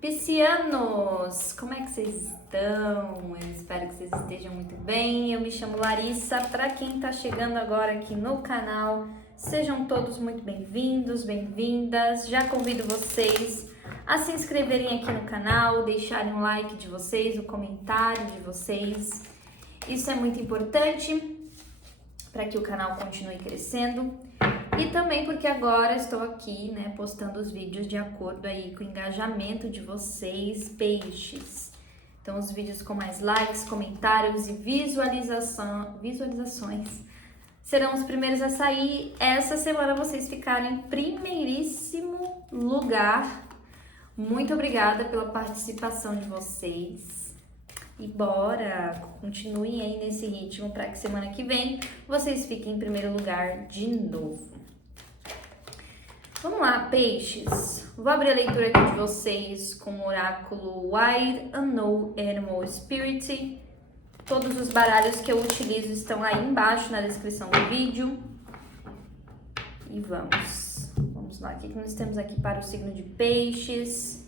Piscianos, como é que vocês estão? Eu espero que vocês estejam muito bem. Eu me chamo Larissa. Para quem está chegando agora aqui no canal, sejam todos muito bem-vindos, bem-vindas. Já convido vocês a se inscreverem aqui no canal, deixarem um like de vocês, o comentário de vocês. Isso é muito importante para que o canal continue crescendo. E também porque agora estou aqui, né, postando os vídeos de acordo aí com o engajamento de vocês, peixes. Então, os vídeos com mais likes, comentários e visualizações serão os primeiros a sair. Essa semana vocês ficaram em primeiríssimo lugar. Muito obrigada pela participação de vocês. E bora, continuem aí nesse ritmo para que semana que vem vocês fiquem em primeiro lugar de novo. Vamos lá, peixes. Vou abrir a leitura aqui de vocês com o oráculo Wild Unknown Animal Spirit. Todos os baralhos que eu utilizo estão aí embaixo na descrição do vídeo. E vamos lá. O que nós temos aqui para o signo de peixes?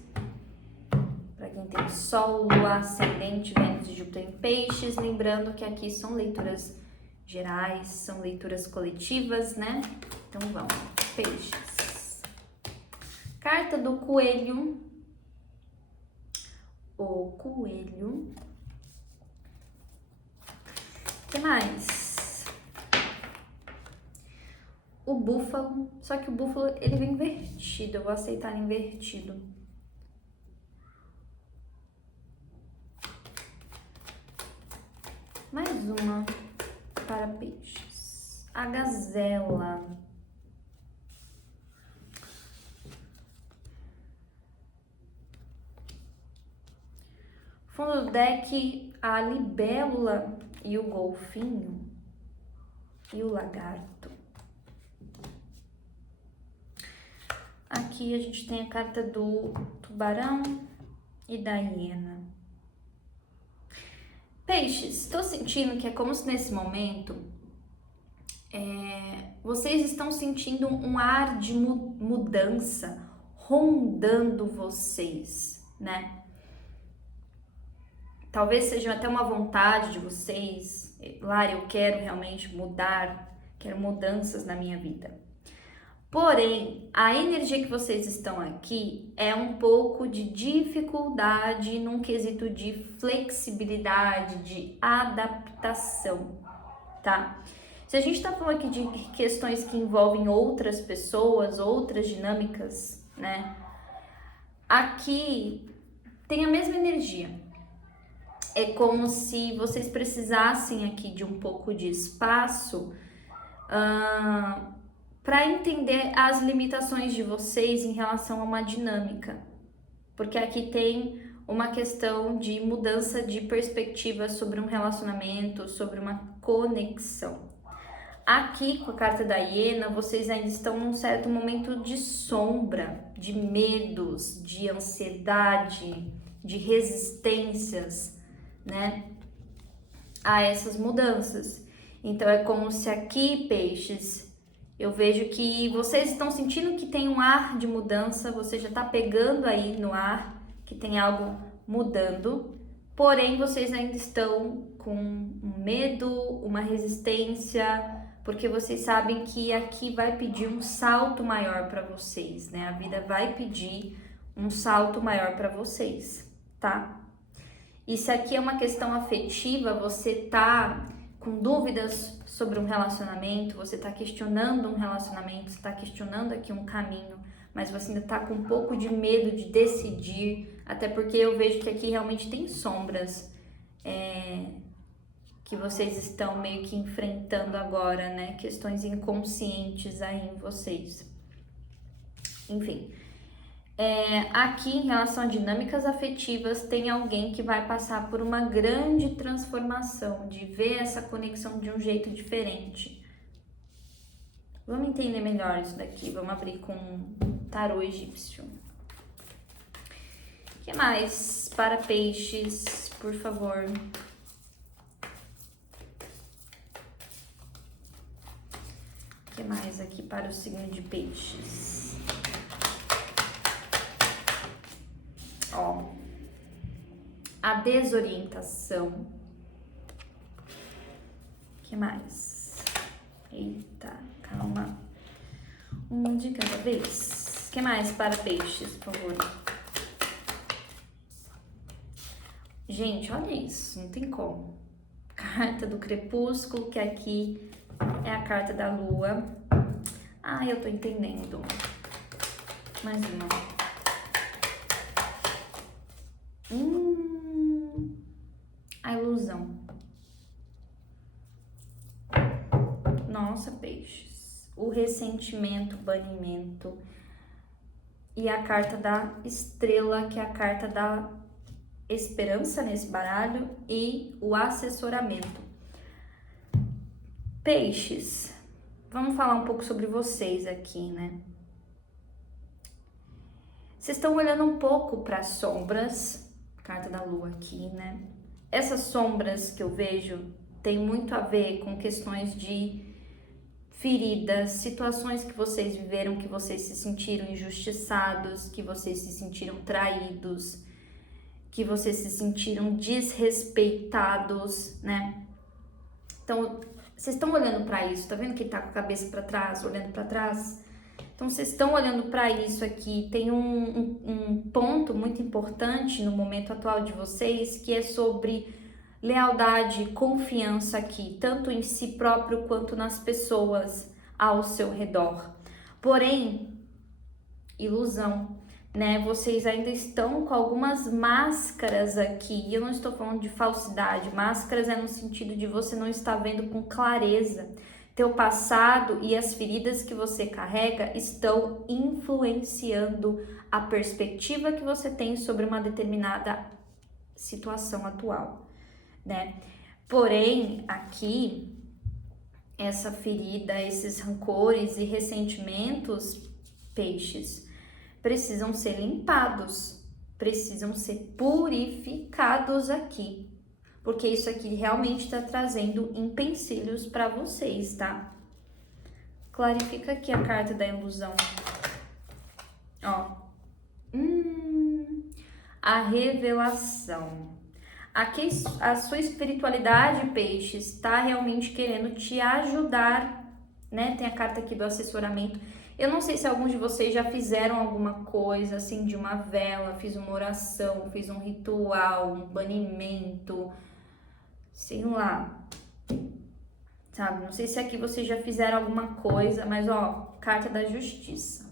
Para quem tem Sol, Lua, Ascendente, Vênus e Júpiter em peixes. Lembrando que aqui são leituras gerais, são leituras coletivas, né? Então vamos, peixes. Carta do coelho. O coelho. O que mais? O búfalo. Só que o búfalo, ele vem invertido. Eu vou aceitar invertido. Mais uma para peixes. A gazela. Fundo do deck, a libélula e o golfinho e o lagarto. Aqui a gente tem a carta do tubarão e da hiena. Peixes, estou sentindo que é como se nesse momento vocês estão sentindo um ar de mudança rondando vocês, né? Talvez seja até uma vontade de vocês, Lara, eu quero realmente mudar, quero mudanças na minha vida. Porém, a energia que vocês estão aqui é um pouco de dificuldade num quesito de flexibilidade, de adaptação, tá? Se a gente tá falando aqui de questões que envolvem outras pessoas, outras dinâmicas, né? Aqui tem a mesma energia. É como se vocês precisassem aqui de um pouco de espaço para entender as limitações de vocês em relação a uma dinâmica. Porque aqui tem uma questão de mudança de perspectiva sobre um relacionamento, sobre uma conexão. Aqui, com a carta da hiena, vocês ainda estão num certo momento de sombra, de medos, de ansiedade, de resistências, né, a essas mudanças. Então é como se aqui, peixes, eu vejo que vocês estão sentindo que tem um ar de mudança, você já tá pegando aí no ar que tem algo mudando, porém vocês ainda estão com um medo, uma resistência, porque vocês sabem que aqui vai pedir um salto maior para vocês, né? A vida vai pedir um salto maior para vocês, tá? E se aqui é uma questão afetiva, você tá com dúvidas sobre um relacionamento, você tá questionando um relacionamento, você tá questionando aqui um caminho, mas você ainda tá com um pouco de medo de decidir, até porque eu vejo que aqui realmente tem sombras que vocês estão meio que enfrentando agora, né? Questões inconscientes aí em vocês. Enfim. Aqui, em relação a dinâmicas afetivas, tem alguém que vai passar por uma grande transformação, de ver essa conexão de um jeito diferente. Vamos entender melhor isso daqui. Vamos abrir com tarô egípcio. O que mais para peixes, por favor? O que mais aqui para o signo de peixes? Ó, a desorientação. O que mais? Eita, calma. Um de cada vez. O que mais para peixes, por favor? Gente, olha isso, não tem como. Carta do crepúsculo, que aqui é a carta da lua. Ah, eu tô entendendo. Mais uma. A ilusão. Nossa, peixes. O ressentimento, banimento. E a carta da estrela, que é a carta da esperança nesse baralho, e o assessoramento. Peixes, vamos falar um pouco sobre vocês aqui, né? Vocês estão olhando um pouco para as sombras, carta da lua aqui, né? Essas sombras que eu vejo tem muito a ver com questões de feridas, situações que vocês viveram, que vocês se sentiram injustiçados, que vocês se sentiram traídos, que vocês se sentiram desrespeitados, né? Então, vocês estão olhando para isso, tá vendo que ele tá com a cabeça para trás, olhando para trás? Então, vocês estão olhando para isso aqui. Tem um ponto muito importante no momento atual de vocês, que é sobre lealdade, confiança aqui, tanto em si próprio quanto nas pessoas ao seu redor. Porém, ilusão, né? Vocês ainda estão com algumas máscaras aqui. E eu não estou falando de falsidade. Máscaras é no sentido de você não estar vendo com clareza. Teu passado e as feridas que você carrega estão influenciando a perspectiva que você tem sobre uma determinada situação atual, né? Porém, aqui, essa ferida, esses rancores e ressentimentos, peixes, precisam ser limpados, precisam ser purificados aqui, porque isso aqui realmente está trazendo empecilhos para vocês, tá? Clarifica aqui a carta da ilusão. Ó. A revelação. Aqui a sua espiritualidade, peixes, está realmente querendo te ajudar, né? Tem a carta aqui do assessoramento. Eu não sei se alguns de vocês já fizeram alguma coisa, assim, de uma vela, fiz uma oração, fiz um ritual, um banimento, sei lá, sabe? Não sei se aqui vocês já fizeram alguma coisa, mas, ó, carta da justiça.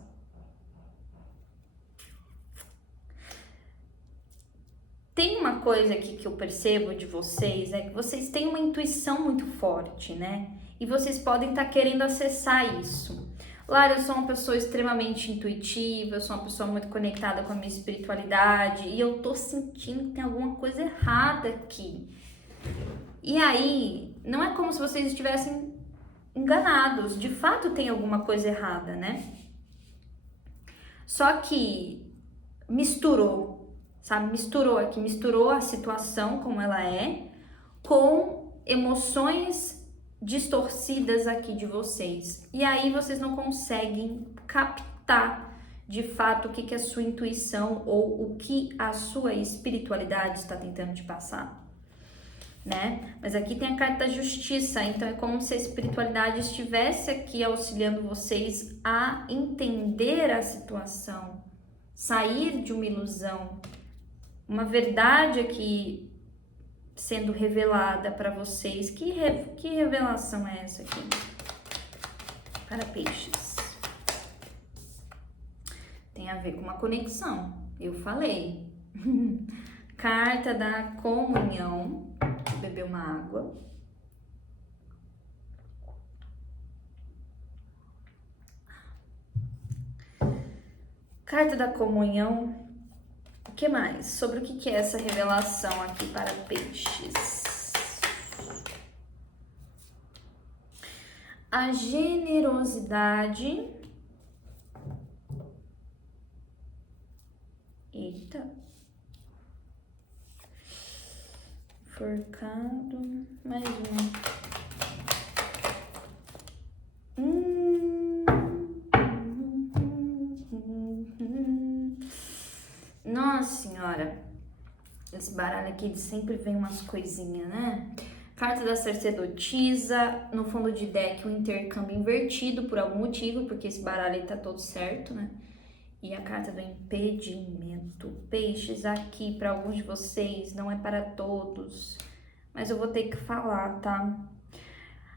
Tem uma coisa aqui que eu percebo de vocês, é que vocês têm uma intuição muito forte, né? E vocês podem estar querendo acessar isso. Lara, eu sou uma pessoa extremamente intuitiva, eu sou uma pessoa muito conectada com a minha espiritualidade e eu tô sentindo que tem alguma coisa errada aqui. E aí, não é como se vocês estivessem enganados, de fato tem alguma coisa errada, né? Só que misturou, sabe? Misturou aqui, misturou a situação como ela é com emoções distorcidas aqui de vocês. E aí vocês não conseguem captar de fato o que a sua intuição ou o que a sua espiritualidade está tentando te passar, né? Mas aqui tem a carta da justiça, então é como se a espiritualidade estivesse aqui auxiliando vocês a entender a situação, sair de uma ilusão, uma verdade aqui sendo revelada para vocês. Que revelação é essa aqui? Para peixes. Tem a ver com uma conexão, eu falei. Carta da comunhão. Vou beber uma água. Carta da comunhão. O que mais? Sobre o que é essa revelação aqui para peixes? A generosidade. Eita. Forcado. Mais um. Nossa Senhora, Esse baralho aqui, ele sempre vem umas coisinhas, né? Carta da sacerdotisa, no fundo de deck o intercâmbio invertido por algum motivo, porque esse baralho aí tá todo certo, né? E a carta do impedimento. Peixes, aqui para alguns de vocês, não é para todos, mas eu vou ter que falar, tá?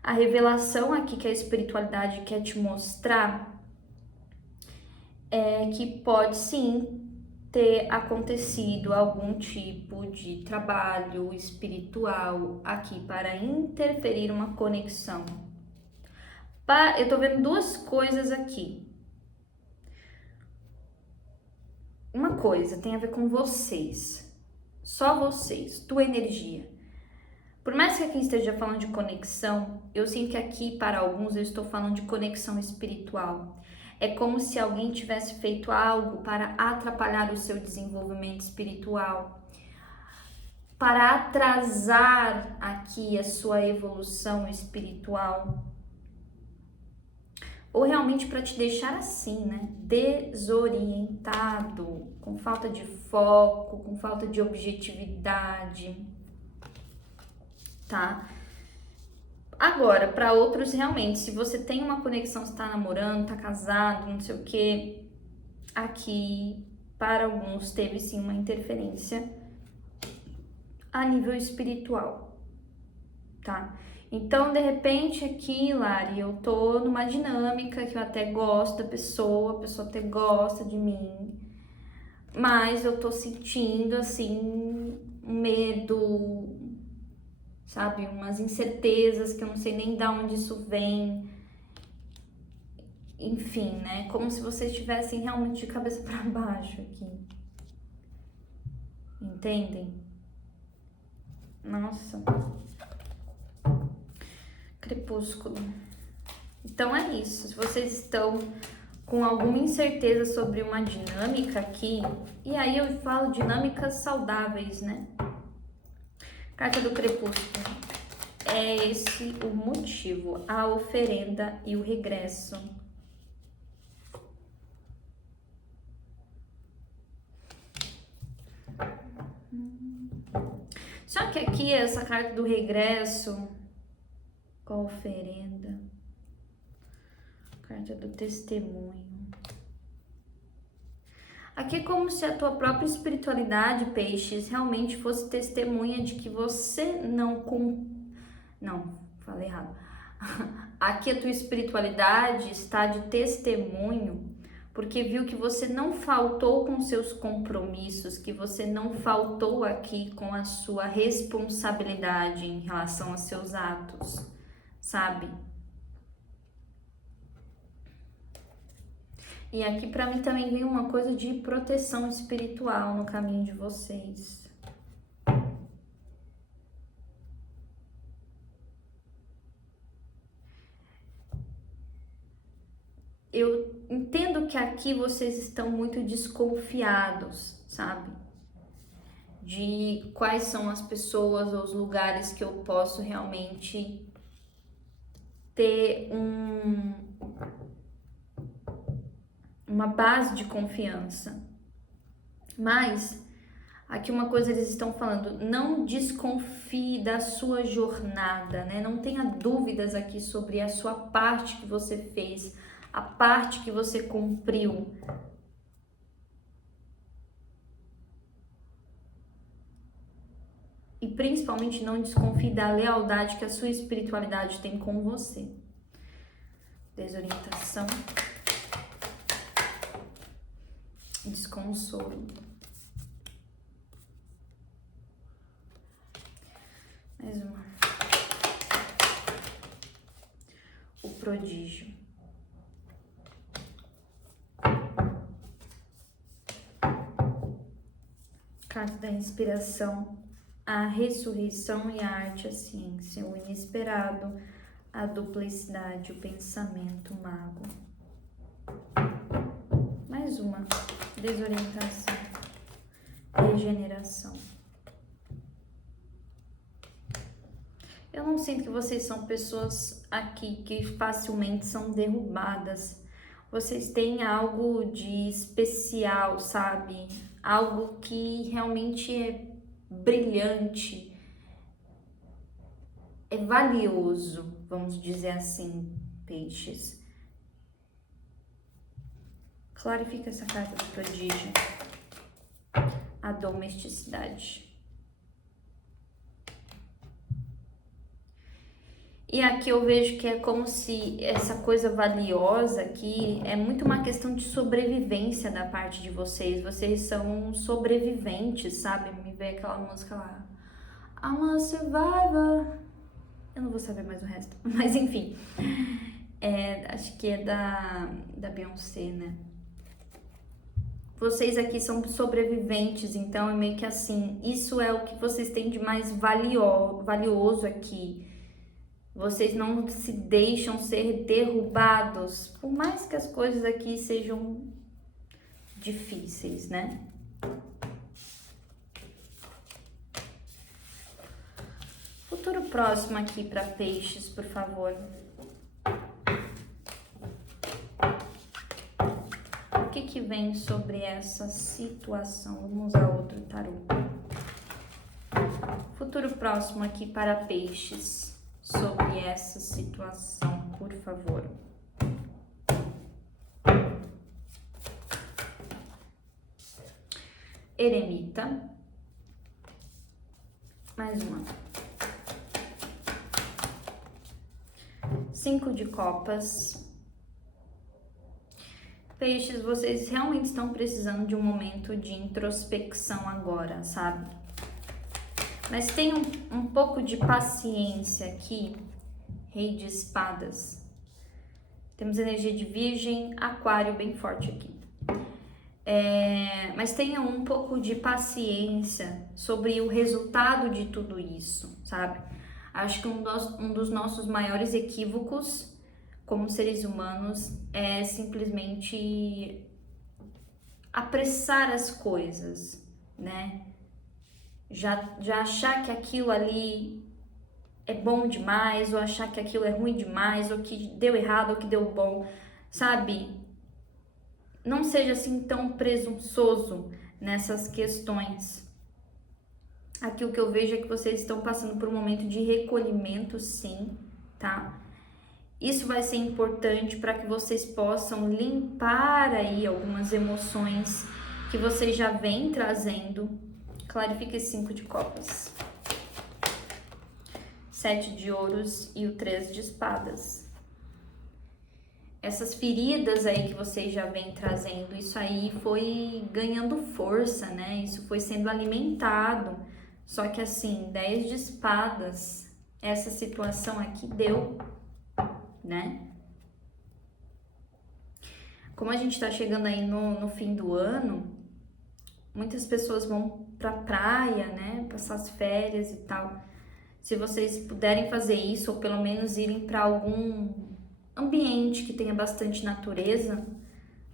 A revelação aqui que a espiritualidade quer te mostrar é que pode sim ter acontecido algum tipo de trabalho espiritual aqui para interferir uma conexão. Eu tô vendo duas coisas aqui. Uma coisa tem a ver com vocês, só vocês, tua energia. Por mais que aqui esteja falando de conexão, eu sinto que aqui para alguns eu estou falando de conexão espiritual. É como se alguém tivesse feito algo para atrapalhar o seu desenvolvimento espiritual, para atrasar aqui a sua evolução espiritual, ou realmente para te deixar assim, né? Desorientado, com falta de foco, com falta de objetividade, tá? Agora, para outros, realmente, se você tem uma conexão, você tá namorando, tá casado, não sei o que, aqui, para alguns, teve sim uma interferência a nível espiritual, tá? Então, de repente, aqui, Lari, eu tô numa dinâmica que eu até gosto da pessoa, a pessoa até gosta de mim, mas eu tô sentindo, assim, um medo, sabe? Umas incertezas que eu não sei nem de onde isso vem. Enfim, né? Como se vocês estivessem realmente de cabeça para baixo aqui. Entendem? Nossa. Crepúsculo. Então é isso. Se vocês estão com alguma incerteza sobre uma dinâmica aqui, e aí eu falo dinâmicas saudáveis, né? Carta do Crepúsculo. É esse o motivo, a oferenda e o regresso. Só que aqui essa carta do regresso com a oferenda, carta do testemunho. Aqui é como se a tua própria espiritualidade, peixes, realmente fosse testemunha de que você não falei errado. Aqui a tua espiritualidade está de testemunho, porque viu que você não faltou com seus compromissos, que você não faltou aqui com a sua responsabilidade em relação aos seus atos, sabe? E aqui pra mim também vem uma coisa de proteção espiritual no caminho de vocês. Eu entendo que aqui vocês estão muito desconfiados, sabe? De quais são as pessoas ou os lugares que eu posso realmente ter uma base de confiança. Mas aqui uma coisa eles estão falando, não desconfie da sua jornada, né? Não tenha dúvidas aqui sobre a sua parte que você fez, a parte que você cumpriu. E principalmente não desconfie da lealdade que a sua espiritualidade tem com você. Desorientação. Desconsolo. Mais uma. O prodígio. Carta da inspiração. A ressurreição e a arte, a ciência. O inesperado, a duplicidade, o pensamento mago. Mais uma. Desorientação. Regeneração. Eu não sinto que vocês são pessoas aqui que facilmente são derrubadas. Vocês têm algo de especial, sabe? Algo que realmente brilhante, é valioso, vamos dizer assim, peixes. Clarifica essa carta do prodígio. A domesticidade. E aqui eu vejo que é como se essa coisa valiosa aqui é muito uma questão de sobrevivência da parte de vocês. Vocês são sobreviventes, sabe? Me veio aquela música lá. I'm a survivor. Eu não vou saber mais o resto. Mas enfim. Acho que é da Beyoncé, né? Vocês aqui são sobreviventes, então é meio que assim. Isso é o que vocês têm de mais valioso aqui. Vocês não se deixam ser derrubados, por mais que as coisas aqui sejam difíceis, né? Futuro próximo aqui para peixes, por favor. O que vem sobre essa situação? Vamos usar outro tarô. Futuro próximo aqui para peixes. Sobre essa situação, por favor. Eremita. Mais uma. 5 de copas. Peixes, vocês realmente estão precisando de um momento de introspecção agora, sabe? Mas tenham um pouco de paciência aqui. Rei de espadas. Temos energia de virgem, aquário bem forte aqui. Mas tenham um pouco de paciência sobre o resultado de tudo isso, sabe? Acho que um dos nossos maiores equívocos como seres humanos é simplesmente apressar as coisas, né? Já achar que aquilo ali é bom demais, ou achar que aquilo é ruim demais, ou que deu errado, ou que deu bom, sabe? Não seja assim tão presunçoso nessas questões. Aqui o que eu vejo é que vocês estão passando por um momento de recolhimento, sim, tá? Isso vai ser importante para que vocês possam limpar aí algumas emoções que vocês já vêm trazendo. Clarifica esse 5 de copas. 7 de ouros e o 3 de espadas. Essas feridas aí que vocês já vêm trazendo, isso aí foi ganhando força, né? Isso foi sendo alimentado. Só que assim, 10 de espadas, essa situação aqui deu, né? Como a gente tá chegando aí no fim do ano, muitas pessoas vão pra praia, né? Passar as férias e tal. Se vocês puderem fazer isso, ou pelo menos irem para algum ambiente que tenha bastante natureza,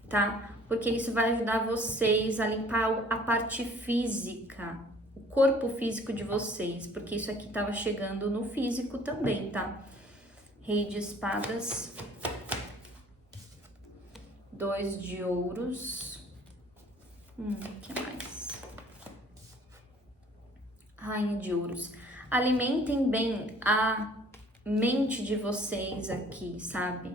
tá? Porque isso vai ajudar vocês a limpar a parte física, o corpo físico de vocês, porque isso aqui tava chegando no físico também, tá? Rei de espadas, 2 de ouros, que mais? Rainha de ouros. Alimentem bem a mente de vocês aqui, sabe?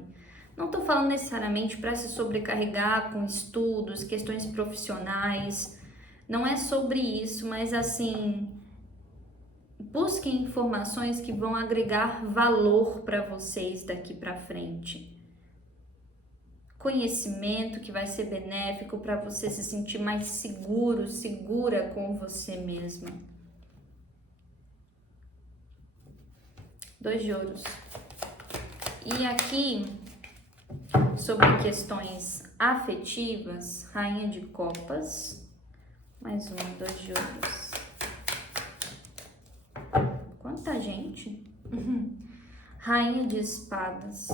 Não tô falando necessariamente para se sobrecarregar com estudos, questões profissionais, não é sobre isso, mas assim, busquem informações que vão agregar valor para vocês daqui para frente. Conhecimento que vai ser benéfico para você se sentir mais seguro, segura com você mesma. 2 de ouros. E aqui, sobre questões afetivas, rainha de copas, mais 2 de ouros. Quanta gente! Rainha de espadas.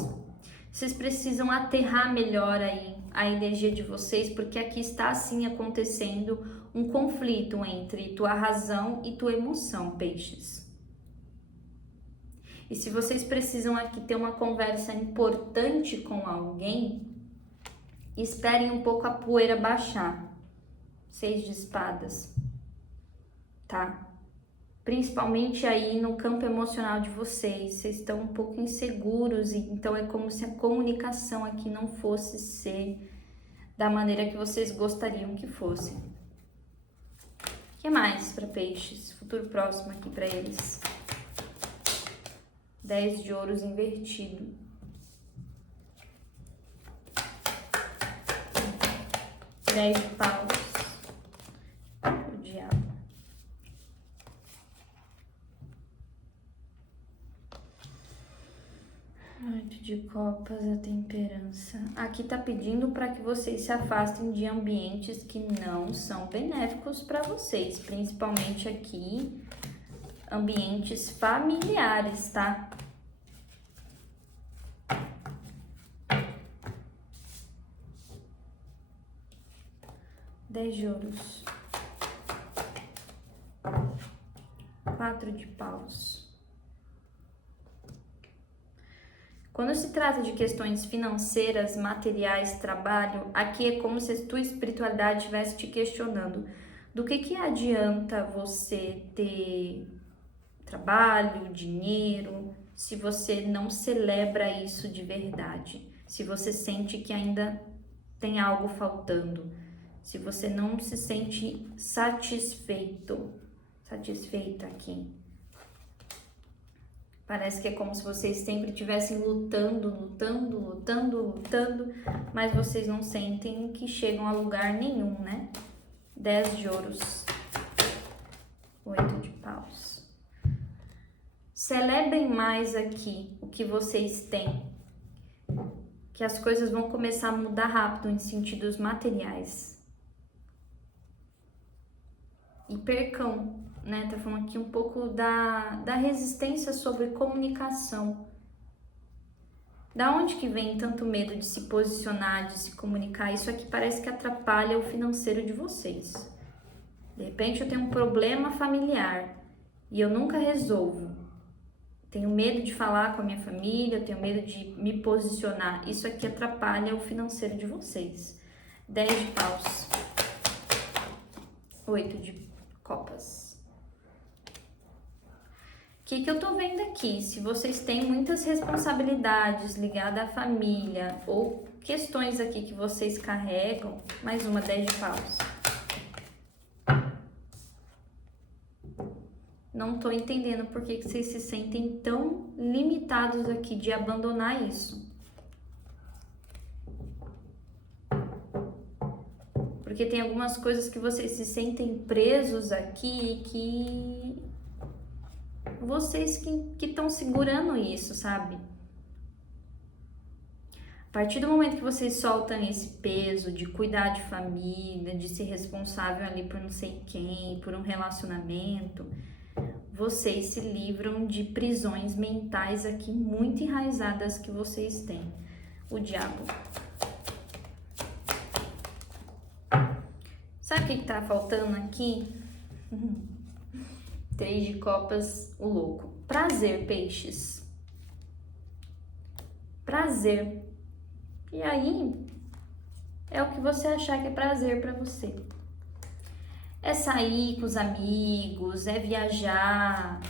Vocês precisam aterrar melhor aí a energia de vocês, porque aqui está assim acontecendo um conflito entre tua razão e tua emoção, peixes. E se vocês precisam aqui ter uma conversa importante com alguém, esperem um pouco a poeira baixar. 6 de espadas, tá? principalmente aí no campo emocional de vocês estão um pouco inseguros, e então é como se a comunicação aqui não fosse ser da maneira que vocês gostariam que fosse. O que mais para peixes? Futuro próximo aqui para eles. 10 de ouros invertido. 10 de paus. O diabo. 8 de copas, a temperança. Aqui tá pedindo para que vocês se afastem de ambientes que não são benéficos para vocês, principalmente aqui ambientes familiares, tá? Dez de ouros. 4 de paus. Quando se trata de questões financeiras, materiais, trabalho, aqui é como se a tua espiritualidade estivesse te questionando. Do que adianta você ter trabalho, dinheiro, se você não celebra isso de verdade? Se você sente que ainda tem algo faltando? Se você não se sente satisfeita aqui? Parece que é como se vocês sempre estivessem lutando, mas vocês não sentem que chegam a lugar nenhum, né? 10 de ouros. 8 de paus. Celebrem mais aqui o que vocês têm. Que as coisas vão começar a mudar rápido em sentidos materiais. E percam, né? Tá falando aqui um pouco da resistência sobre comunicação. Da onde que vem tanto medo de se posicionar, de se comunicar? Isso aqui parece que atrapalha o financeiro de vocês. De repente eu tenho um problema familiar e eu nunca resolvo. Tenho medo de falar com a minha família, eu tenho medo de me posicionar. Isso aqui atrapalha o financeiro de vocês. 10 de paus. 8 de copas. O que eu tô vendo aqui? Se vocês têm muitas responsabilidades ligadas à família ou questões aqui que vocês carregam, mais uma 10 de paus. Não tô entendendo por que vocês se sentem tão limitados aqui de abandonar isso. Porque tem algumas coisas que vocês se sentem presos aqui que vocês que estão segurando isso, sabe? A partir do momento que vocês soltam esse peso de cuidar de família, de ser responsável ali por não sei quem, por um relacionamento, vocês se livram de prisões mentais aqui muito enraizadas que vocês têm. O diabo. Sabe o que tá faltando aqui? 3 de copas, o louco. Prazer, peixes. Prazer. E aí, é o que você achar que é prazer pra você. É sair com os amigos, é viajar,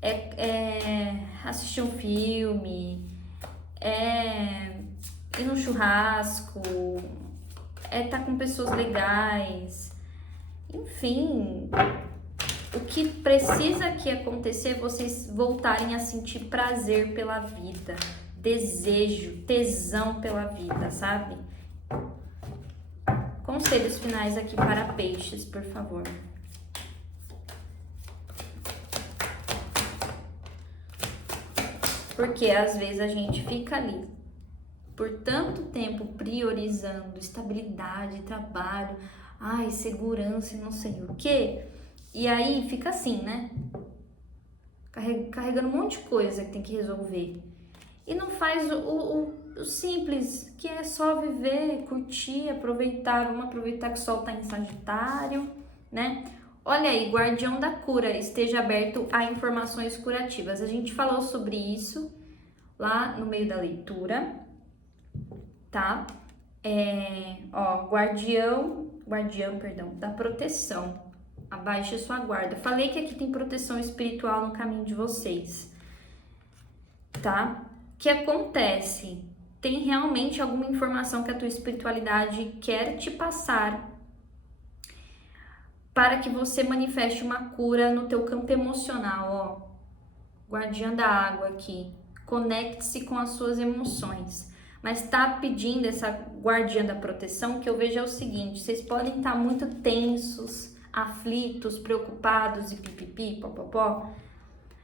é assistir um filme, é ir no churrasco, é estar com pessoas legais, enfim, o que precisa aqui acontecer é vocês voltarem a sentir prazer pela vida, desejo, tesão pela vida, sabe? Conselhos finais aqui para peixes, por favor. Porque às vezes a gente fica ali por tanto tempo priorizando estabilidade, trabalho, segurança e não sei o quê. E aí fica assim, né? Carregando um monte de coisa que tem que resolver. E não faz o simples, que é só viver, curtir, aproveitar. Vamos aproveitar que o sol tá em Sagitário, né? Olha aí, guardião da cura, esteja aberto a informações curativas. A gente falou sobre isso lá no meio da leitura, tá? Guardião, da proteção. abaixe sua guarda. Falei que aqui tem proteção espiritual no caminho de vocês, tá? O que acontece? Tem realmente alguma informação que a tua espiritualidade quer te passar para que você manifeste uma cura no teu campo emocional, ó. Guardiã da água aqui. Conecte-se com as suas emoções. Mas tá pedindo essa guardiã da proteção, que eu vejo é o seguinte: vocês podem estar muito tensos, aflitos, preocupados e pipipi, popopó.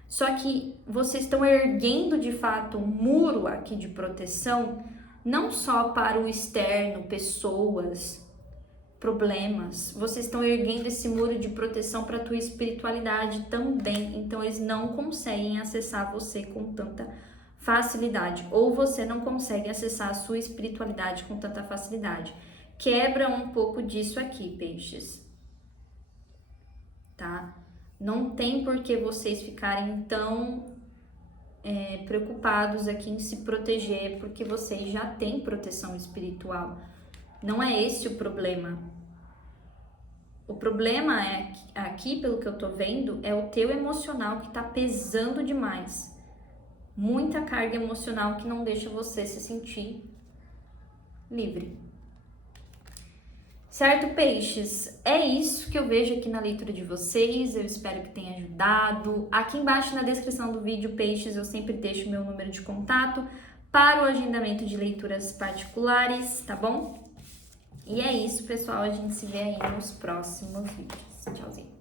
Só que vocês estão erguendo de fato um muro aqui de proteção, não só para o externo, pessoas, problemas. Vocês estão erguendo esse muro de proteção para a tua espiritualidade também. Então eles não conseguem acessar você com tanta facilidade, ou você não consegue acessar a sua espiritualidade com tanta facilidade. Quebra um pouco disso aqui, peixes, tá? Não tem por que vocês ficarem tão preocupados aqui em se proteger, porque vocês já têm proteção espiritual. Não é esse o problema. O problema é aqui, pelo que eu tô vendo, é o teu emocional que tá pesando demais. Muita carga emocional que não deixa você se sentir livre. Certo, peixes? É isso que eu vejo aqui na leitura de vocês. Eu espero que tenha ajudado. Aqui embaixo na descrição do vídeo, peixes, eu sempre deixo meu número de contato para o agendamento de leituras particulares, tá bom? E é isso, pessoal. A gente se vê aí nos próximos vídeos. Tchauzinho.